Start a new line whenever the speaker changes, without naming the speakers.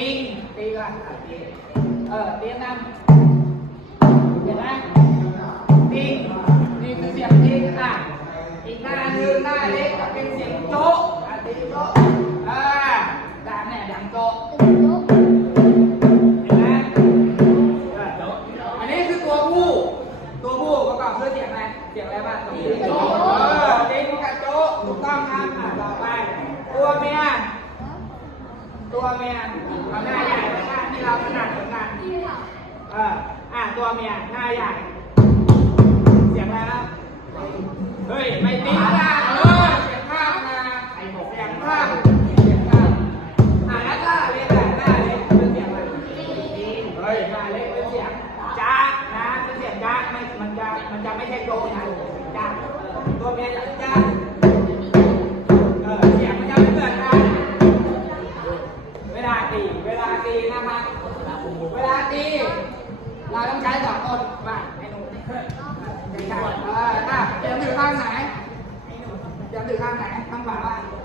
ติงตีก่อนอะตีเออตีนำเห็นไหมติงนี่คือเสียงติงอะอีกหน้าหนึ่งหน้าเล็กก็เป็นเสียงโจ๊ะอะตีโจ๊ะอ่าดังเนี่ยดังโจ๊ะเห็นไหมเออโจ๊ะอันนี้คือตัวผู้ตัวผู้ประกอบด้วยเสียงอะไรเสียงอะไรบ้างตัวผู้โจ๊ะเออติงกับโจ๊ะถูกต้องครับอะต่อไป ตัวเมีย ตัวเมียเอาหน้าใหญ่หน้าที่เราถนัดเหมือนกันเอออะตัวเมียหน้าใหญ่ เสียงอะไรครับเฮ้ยไม่ตีนะเออเสียงข้ามนะไอ้บอกเสียงข้ามเสียงข้ามอะแล้วหน้าเล็กอะหน้าเล็กเป็นเสียงอะไรเฮ้ยหน้าเล็กเป็นเสียงจ้านะเป็นเสียงจ้าไม่มันจะมันจะไม่ใช่โจนะจ้าเออตัวเมียจ้า ตีนะครับเวลาตีเราต้องใช้สองคนมาไอ้หนูเออถ้าเดี๋ยวถือข้างไหนเดี๋ยวถือข้างไหนข้างขวา